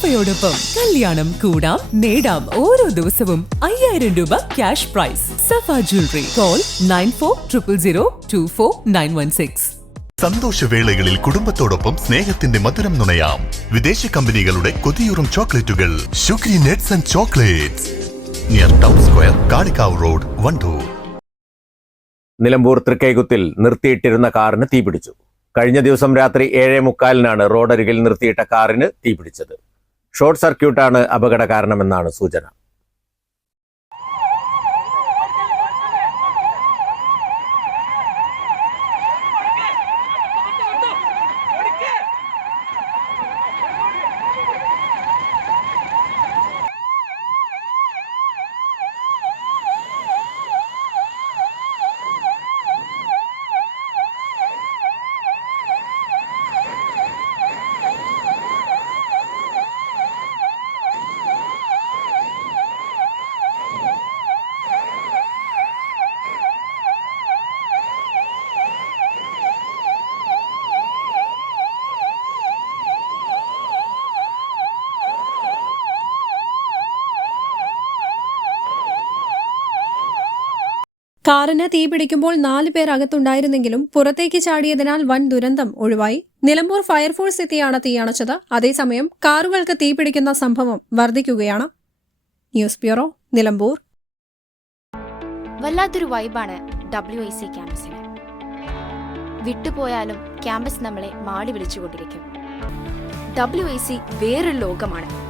സഫയോടൊപ്പം കല്യാണം കൂടാം നേടാം ഓരോ ദിവസവും അയ്യായിരം രൂപ cash prize Safa jewellery call nine four triple zero two four nine one six സന്തോഷവേളകളിൽ കുടുംബത്തോടൊപ്പം സ്നേഹത്തിന്റെ മധുരം നുണയാം. വിദേശ കമ്പനികളുടെ കൊതിയൂറും ചോക്ലേറ്റുകൾ. Sugary nuts and chocolates near town square Kalikavu road Wandoor Nilambur തൃക്കൈകുത്തിൽ നിർത്തിയിട്ടിരുന്ന കാറിന് തീപിടിച്ചു. കഴിഞ്ഞ ദിവസം രാത്രി ഏഴേ മുക്കാലിനാണ് റോഡരികിൽ നിർത്തിയിട്ട കാറിന് തീപിടിച്ചത്. ഷോർട്ട് സർക്യൂട്ടാണ് അപകട കാരണമെന്നാണ് സൂചന. കാറിന് തീപിടിക്കുമ്പോൾ നാല് പേർ അകത്തുണ്ടായിരുന്നെങ്കിലും പുറത്തേക്ക് ചാടിയതിനാൽ വൻ ദുരന്തം ഒഴിവായി. നിലമ്പൂർ ഫയർഫോഴ്സ് എത്തിയാണ് തീയണച്ചത് അതേസമയം കാറുകൾക്ക് തീപിടിക്കുന്ന സംഭവം വർദ്ധിക്കുകയാണ്. News bureau Nilambur. വല്ലാത്തൊരു വൈബാണ് ഡബ്ല്യു ഐ സി ക്യാമ്പസിന്. വിട്ടുപോയാലും ക്യാമ്പസ് നമ്മളെ മാടി വിളിച്ചുകൊണ്ടിരിക്കും. ഡബ്ല്യു ഐ സി വേറൊരു ലോകമാണ്.